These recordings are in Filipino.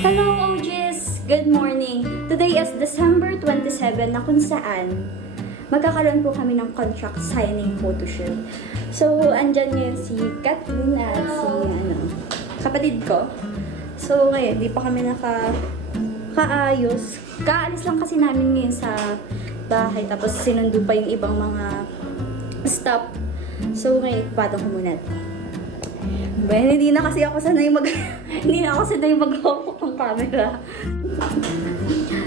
Hello OGs! Good morning! Today is December 27 na kung saan magkakaroon po kami ng contract signing photoshoot. So, andyan ngayon si Kathleen at si kapatid ko. So, ngayon, di pa kami kaayos. Kaalis lang kasi namin ngayon sa bahay. Tapos, sinundo pa yung ibang mga staff. So, ngayon, ipatong ko muna. Well, hindi na kasi ako sanay hindi na ako sanay mag-hawak ng camera.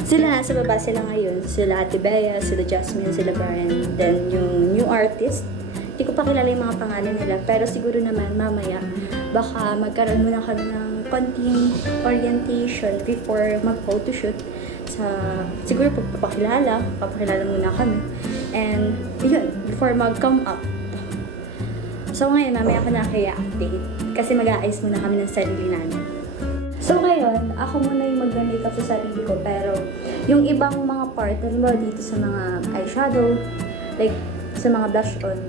Sila nasa baba sila ngayon. Sila Ate Bea, sila Jasmine, sila Brian. Then yung new artist. Hindi ko pa kilala yung mga pangalan nila. Pero siguro naman mamaya baka magkaroon muna kami ng konting orientation before mag-photoshoot. Siguro papakilala muna kami. And yun, before mag-come up. So ngayon, mamaya ako na kaya update. Kasi mag-aayos muna kami ng sarili namin. So ngayon, ako muna yung mag-makeup sa sarili ko. Pero yung ibang mga part, halimbawa dito sa mga eyeshadow, like sa mga blush on,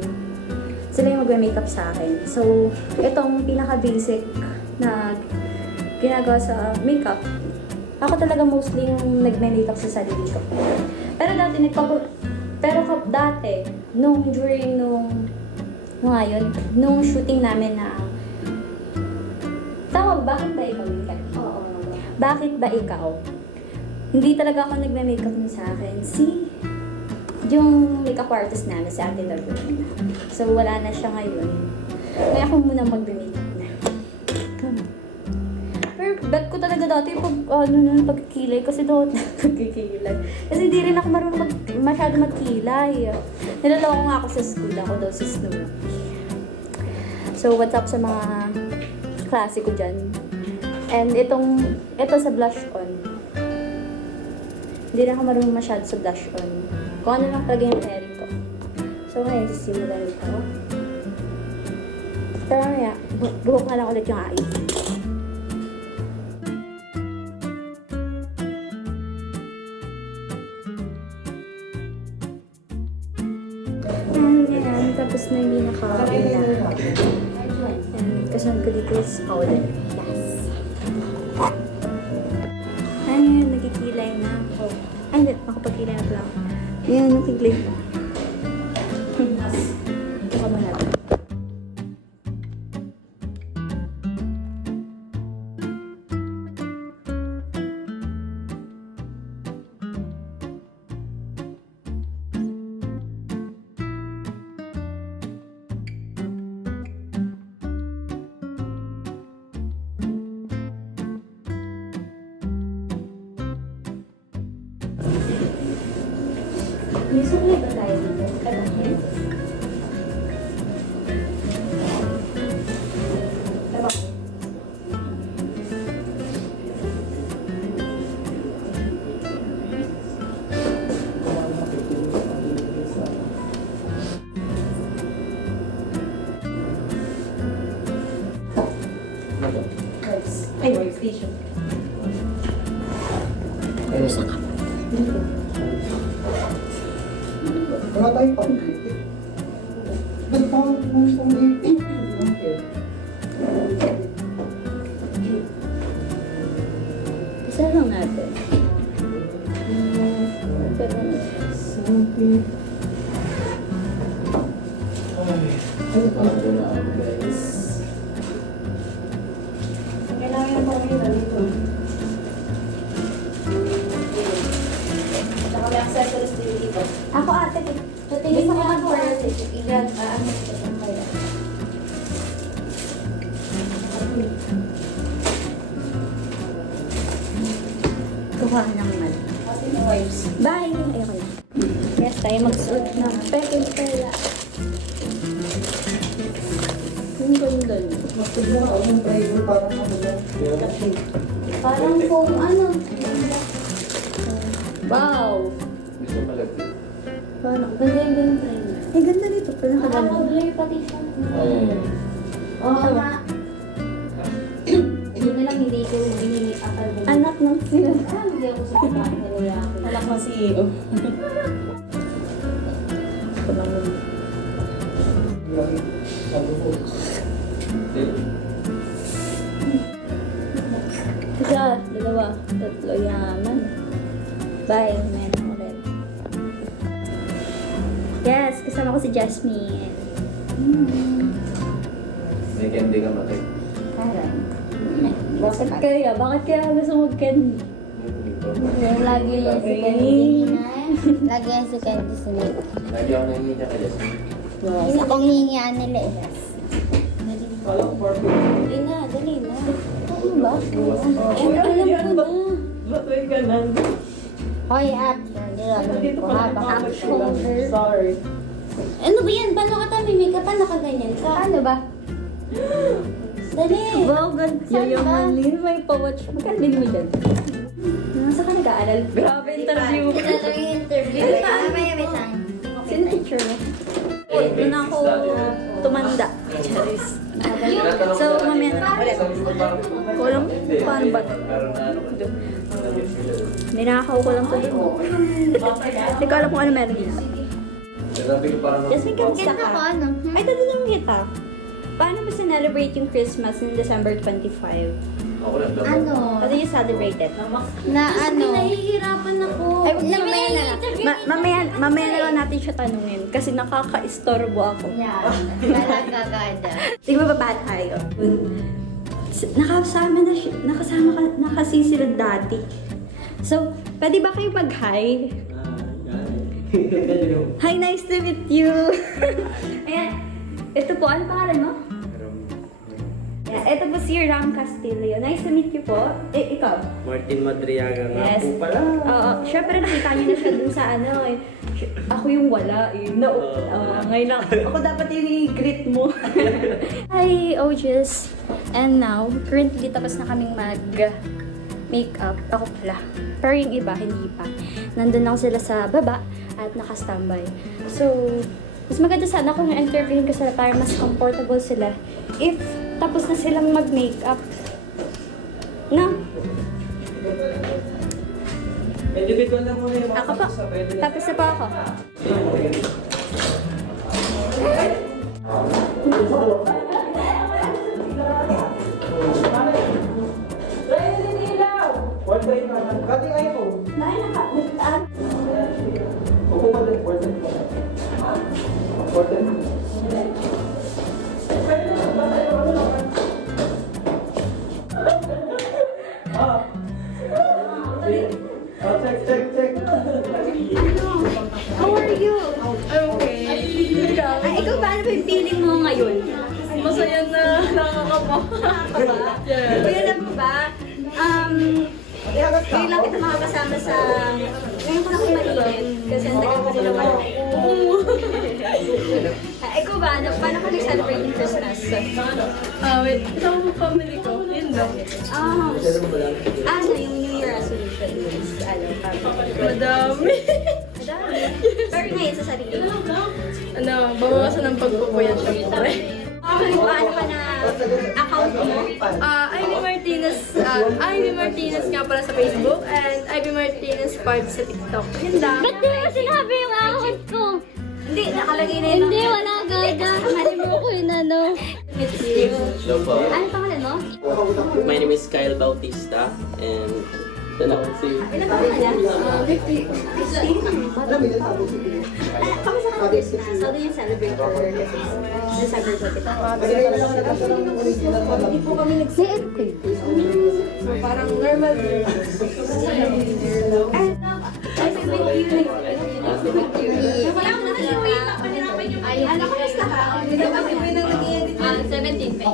sila yung mag-makeup sa akin. So, itong pinaka-basic na ginagawa sa makeup, ako talaga mostly yung nag-makeup sa sarili ko. Pero dati, nung shooting namin na bakit ba ikaw, Mika? Oo. Bakit ba ikaw? Hindi talaga ako nagme-makeup nun sa akin. Yung makeup artist namin, si Ate Laguna. So, wala na siya ngayon. Kaya ako muna magme-makeup na. Pero, bet ko talaga dati pagkikilay. Kasi pagkikilay. Kasi hindi rin ako marunong masyado magkilay. Nilaloko nga ako sa school. Ako daw si Snow. So, what's up sa mga klase ko dyan. And ito sa blush on. Hindi na ako marunong masyado sa blush on. Kung ano lang talaga yung meron ko. So ngayon, sisimulan ito. Pero ngayon, buhok na lang ulit yung eyes. Ayan, tapos na hindi nakakabila. Kasunod ko dito is powder. Yes. Ayan, nagkikilay na ako. Ay, hindi. Makapagkilay na pala ako. Ayan, nakikilay ko. Ito ka muna. May sukli ba tayo dito? Katakin? Ay, workstation. Ano sa ka? Wala tayong pang-ipit. Ba't pa ang pang-ipit? Isa lang natin. Something. Ay, bago na ako, guys. Kailangan yung formula dito. Saka may accessories din dito. Ako ate, tatingin mo ako ate. Ilan, ano ito ang kaya? Kuha ng mal. Ate ng wipes. Bye! Ayoko na. Yes, tayo magsuot ng peking pera. Yung gandun. Magpagod ako ng driver parang ano ba? Parang kung ano. Wow! Gusto malagay. Parang ganda yung ganun tayo. Eh, ganda dito. Parang kaganda. Nakaka-blur pati siya. Oo nga. Hindi na lang hindi ko binimik akal mo. Anak ng sila. Hindi ako sa kumain na lalaki. Anak mo si CEO. Ito lang yun. Lagi. Sabi ko. Kasi Isa, dalawa, tatlo, yaman. Bye, meron ulit. Yes, kasama ko si Jasmine. May candy ka makik. Bakit kaya? Bakit kaya gusto mo candy? Lagi yan si Candy. Lagi yan si Candy Snake. Lagi ako nangingi ka dyan. Yes. Akong hihingian nila eh. Kala ko party. Dali na, dali na. Ano ba? Alam ko na. Ba't may ganan? Hoy, action. Nilalang ko ha. Baka shoulder. Sorry. Ano ba yan? Paano ka tayo may makeup? Paano ka ganyan ka? Ano ba? Dali. Wow, ganda. Yayamanin. May pa-watch. Magkano din mo dyan? Nasa ka nag-aaral? Grabe interview. Ito yung interview. Mamaya may sang. Sino teacher mo? Doon ako tumanda. Charis. So, mamaya na lang ulit. Kulang, paano ba ito? Ninakaw ko lang ito doon. Hindi ko alam kung ano meron dito. Sabi ko parang... Jasmine, kamusta Ganda ko, ka? ano? Ay, tatanong kita. Paano mo celebrate yung Christmas in December 25? Ako lang daw. Ano? How do you celebrate it? Na ano? Nahihirapan ako. Ay, mamaya na lang. Mamaya na lang natin siya tanungin kasi nakaka-istorbo ako. Yan. Talaga gada. Di ba ba tayo? Nakasi sila dati. So, pwede ba kayo mag-hi? Hi, nice to meet you! Ayan, ito po, ano pangalan mo? Yeah, ito po si Ram Castillo. Nice to meet you po. Ikaw? Martin Madriaga nga Yes. po pala. Oo, syempre nakita niyo na siya dun sa ano eh. Ako yung wala eh. No, ngayon lang. Ako dapat yung i-greet mo. Hi, OGs. And now, currently tapos na kaming mag-makeup. Ako pala. Pero yung iba, hindi pa. Nandun lang sila sa baba at naka-standby. So, mas maganda sana kung interviewin ko sila para mas comfortable sila. If tapos na silang mag-makeup. No? Individual na muna yung mga Ako po. Tapos na po ako. Kati iPhone. Upo ka din. Order. Check. How are you? Okay. Ay, ikaw ba? Ano ba yung feeling mo ngayon? Masaya na nakakaba. Kuya na po ba? Ngayon lang kita makakasama sa... Ngayon ko lang kumainit. Kasi ang tagal pa nila wala. Ikaw ba? Paano ka nag-celebrate ng Christmas? Wait, isang family ko. Yun lang. Ano yung New Year resolution? Madami. Madami. Pero ngayon sa sarili. Bawasan ng pagpupuyat syempre. Paano ka na account mo? Ivy Martinez nga pala sa Facebook and Ivy Martinez 5 sa TikTok. Yun lang. Ba't di mo sinabi yung account ko? Hindi, nakalagay na yun. Hindi, wala gada. Alam ko yun ano. It's you. Hello po. Ano pangalan mo? My name is Kyle Bautista and then ako si... Ilan taon ka na? 15. Kamusta ka Christmas? How do you celebrate your Christmas? December 25. Hindi po kami May earthquake. So parang normal. Wala ko nakikita. Ano ko basta ka? Hindi ko kasi may nang nag-edit. 17 pa.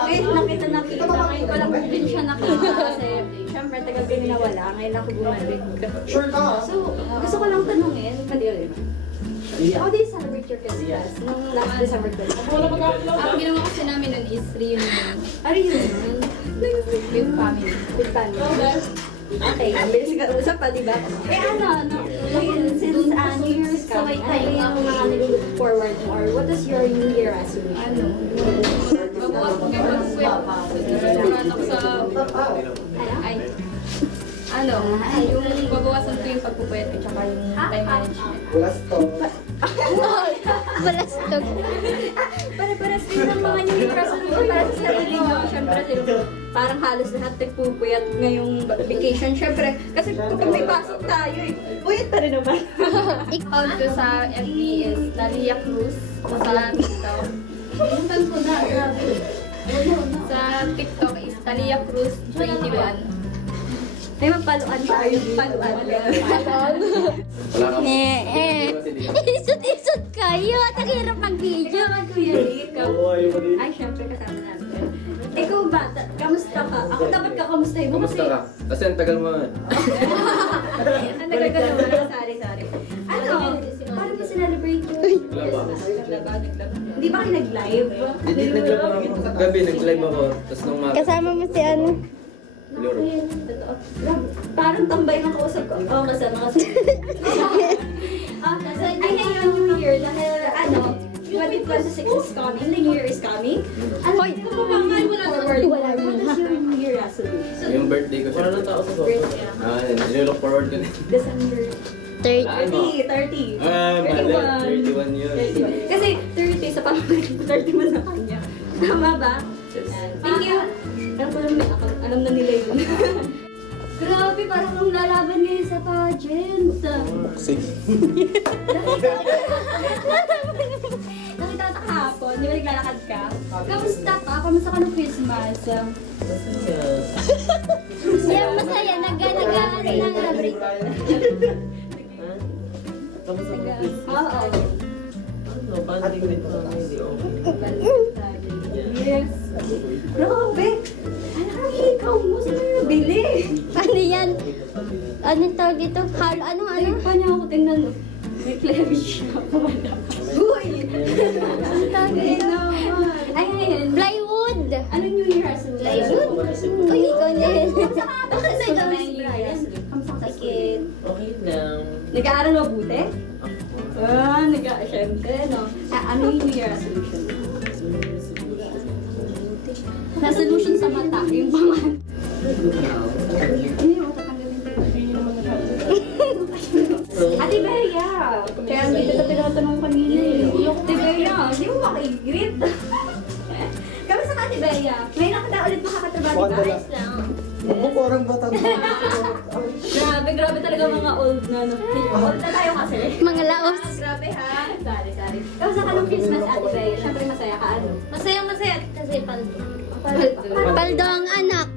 Ngayon nakita. Ngayon ko lang din siya nakita kasi syempre tagal din nawala. Ngayon ako bumalik. So, gusto ko lang tanungin. How do you celebrate your Christmas nung last December 12? Ang ginawa kasi namin nun is reunion. Ano yun? With family. With family. Okay, ang bilis ka usap pa, di ba? Since New Year's ka, ano yung mga nag-look forward mo? Or what is your New Year resolution? Babawasan ko yung pag-sweat. Ako sa... yung babawasan ko yung pagpupuyat at saka yung time management. Balastog. Pare-pares din ng mga New Year resolution para sa sarili nyo. Siyempre, parang halos lahat nagpupuyat ngayong vacation. Siyempre, kasi kapag may pasok tayo eh, puyat pa rin naman. Account ko sa FB is Dalia Cruz. Sa TikTok. Sa TikTok is Dalia Cruz 21. May mapaluan tayo. Paluan. Wala ka Isot-isot kayo. At ang hirap mag-video. Kailangan ko yan, ay, syempre kasama natin. Ikaw ba? Kamusta ka? Ako dapat kakamustahin mo kasi... Kamusta ka? Kasi ang tagal mo eh. Ang tagal ka naman. Sorry. Ano? Paano mo sinelebrate yung Christmas? Hindi ba kayo nag-live? Hindi nag-live ako. Gabi nag-live ako. Tapos nung mga... Kasama mo si ano? Luro. Totoo. Parang tambay ng kausap ko. Oo, kasama kasi. Ay, ngayon New Year, dahil ano, 2026 is coming, the New Year is coming. Ano, kumakangal mo na the word. What is your New Year resolution? Yung birthday ko siya. Wala tao sa nililook forward ko na. December 30. Mali. 31 yun. Kasi 30 sa pamangkin ko, 31 sa kanya. Tama ba? Thank you. Alam na nila yun. Grabe, parang ang lalaban ngayon sa pageant. Sige. Nakita ka kahapon, di ba naglalakad ka? Kamusta ka? Kamusta ka ng Christmas? Yan, masaya. Nag-ano ng celebrate. Oo. Banding din family. Yes. Grabe. Ang ikaw mo, sino yung nabili? Ano yan? Ano tawag dito? Ano? Pa niya ako tingnan. May clevish na ako. Uy! Ano tawag dito? Ay, ngayon. Plywood. Anong New Year resolution? Plywood? Uy, ikaw na yun. Bakit sa ito New Year resolution? Kamusta ka sa school? Okay lang. Nag-aaral mabuti? Syempre, no? Ano yung New Year resolution? Resolution sa mata, yung pangan. Ano yung tatanggalin ko? Ate Bea! Kaya hindi kita tinatanong kanina eh. Ate Bea, hindi mo makaigrit. Kamusta ka, Ate Bea? May nakita ulit makakatrabaho, di ba? Ayos lang. Parang bata na. Grabe talaga mga old na. Old na tayo kasi. Mga laos. Grabe ha. Sorry. Kamusta ka nung Christmas, Ate Bea? Siyempre masaya ka, ano? Masaya kasi paldo. Paldo ang anak.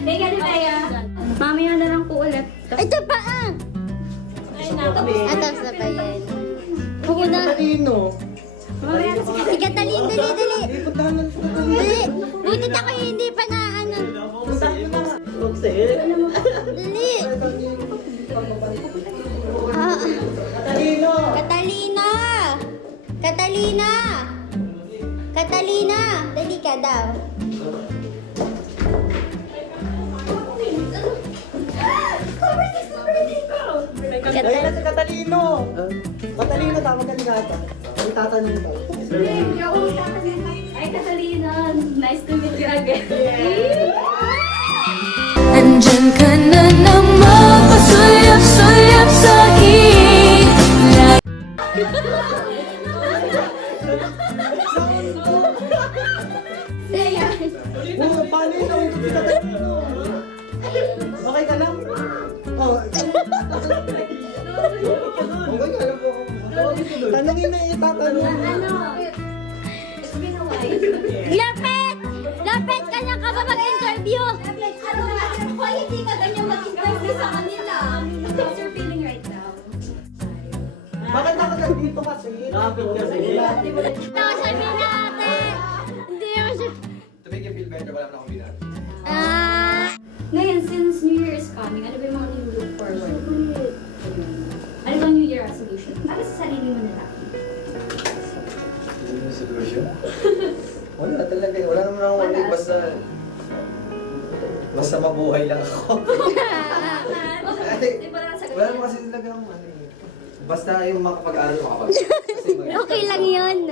Thank you, Ate Bea. Mamaya na lang po ulit. Ito pa ah! Atas na pa yan. Una. Talino. Mamaya na sige. Si Catalina, dali. Puntahan na siya. Dali. Butit ako hindi pa na ano. Dali. Ah. Talino. Catalina! Dali ka daw. Ayun na si Catalino. Catalino, tama ka ligata. Ay, tatanong daw. Ay, Catalina. Nice to meet you again. Andyan ka na naman, pasulyap-sulyap sa hila. Oh, paano yun? Ang si Catalino. Okay ka lang? Oh. Okay, alam ko. Tanongin na itatanong. It's been a while. Lapet! Kanya ka ba mag-interview? Why hindi ka ganyan mag-interview sa kanila? How's your feeling right now? Bakit nakagad dito kasi? Nakapit kasi. Sabi natin! Hindi naman siya. To make you feel better, wala na akong binat. Ngayon, since New Year is coming, ano ba yung mga nilook forward? Ano bang New Year resolution? Para sa sarili mo na lang. Solution? Wala talaga. Wala naman akong Wala. Basta mabuhay lang ako. Di ba lang sa Wala naman kasi talagang ano eh. Basta yung makapag-aral makapag. Kasi Okay lang yun.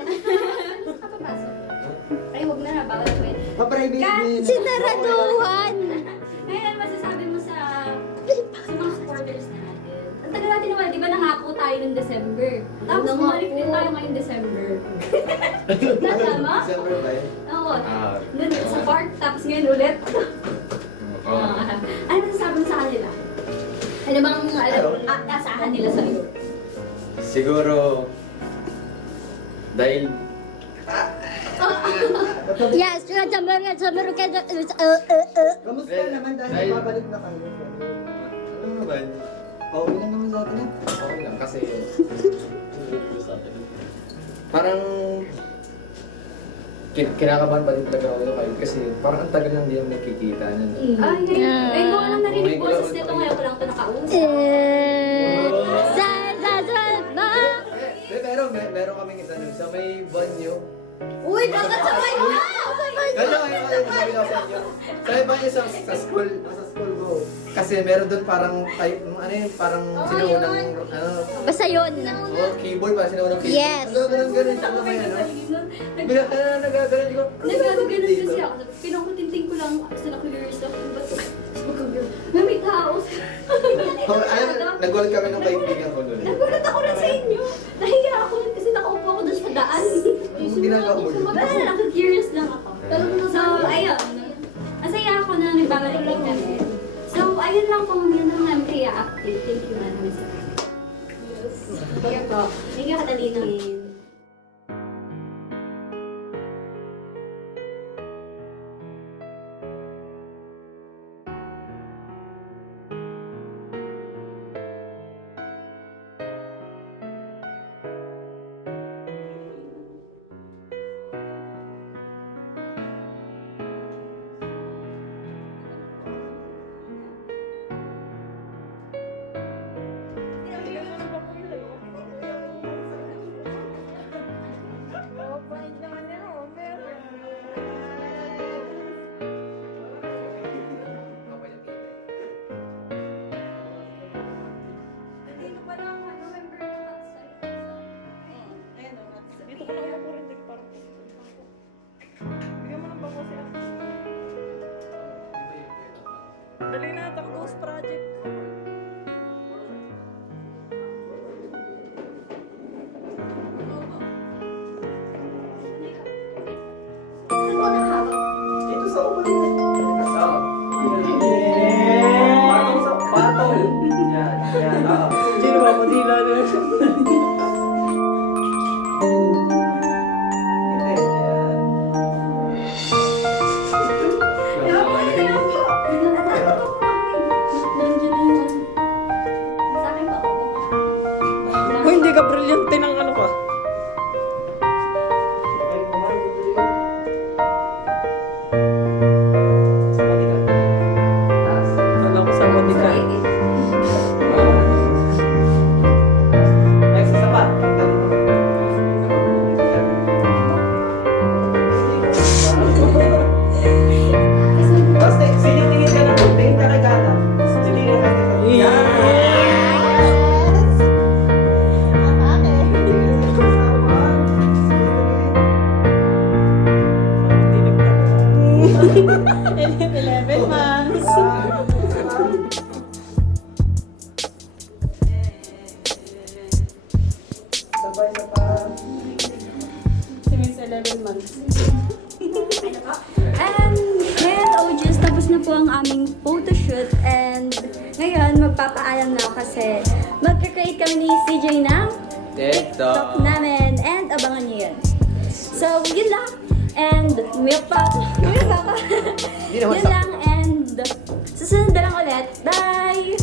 Kapapasok. Ay, huwag na. Bawal na pwede. Pa-private na yun. Sinaraduhan! Ngayon, ano masasabi mo sa mga supporters natin? Ang tagal natin nawala. Di ba nangako tayo ng December? Tapos bumalik din tayo ngayong December. Tama? December ba yun? Oo. Nun sa park, tapos ngayon ulit. Ano sabi mo sa kanila? Ano bang asahan nila sa'yo? Siguro, dahil Yes, December ka. Kamusta naman dahil babalik na kayo? ano naman, Okay lang naman sa atin yan. okay lang kasi parang kinakabahan pa din talaga ako kayo kasi parang ang tagal lang din nagkikita na. Ay, ngayon ko lang narinig boses nito. Ngayon ko lang ito nakausap. Meron kaming isa nun. Sa may banyo. Uy, dapat sabay mo! Sabi ko sa inyo. Sa may banyo sa school. Sa school ko. Kasi meron doon parang type, ano yun, parang sinuunang, ano, Basta yun. keyboard, parang sinuunang keyboard. Yes. Ganun siya na may ano. Bigla ka na nagagalan ko. Nagaganon kasi ako. Pinukutinting ko lang. Kasi na-curious ako. Ba't ito? Na may tao. Nag-call kami ng kaibigan ko doon. Nagulat ako rin sa inyo. Nahiya ako nun kasi nakaupo ako doon sa daan. Ang ginagawa mo yun. Wala lang, curious lang ako. So, ayun. Masaya ako na nagbabalik lang kami. So, ayun lang kung yun lang namin kaya active. Thank you, Madam. Yes. Thank you, Catalina. Dali na, itong Ghost Project. Dito sa upan. Patong sa patong. Yan, yan. Sino ba madila na? Uy, hindi ka brilyante ng ano ka. Alam ko sa Monica. Next, isa pa. Basta, siningin ka ng tingin ka kay Gata. Siningin ka kay Gata. Sabay na pa. Si Miss 11 months. And ngayon, OGs, tapos na po ang aming photoshoot. And ngayon, magpapaalam na ako kasi magka-create kami ni CJ ng TikTok namin. And abangan niyo yun. So, yun lang. And milk pa. Milk pa. Hindi naman Yun lang. And susunod na lang ulit. Bye!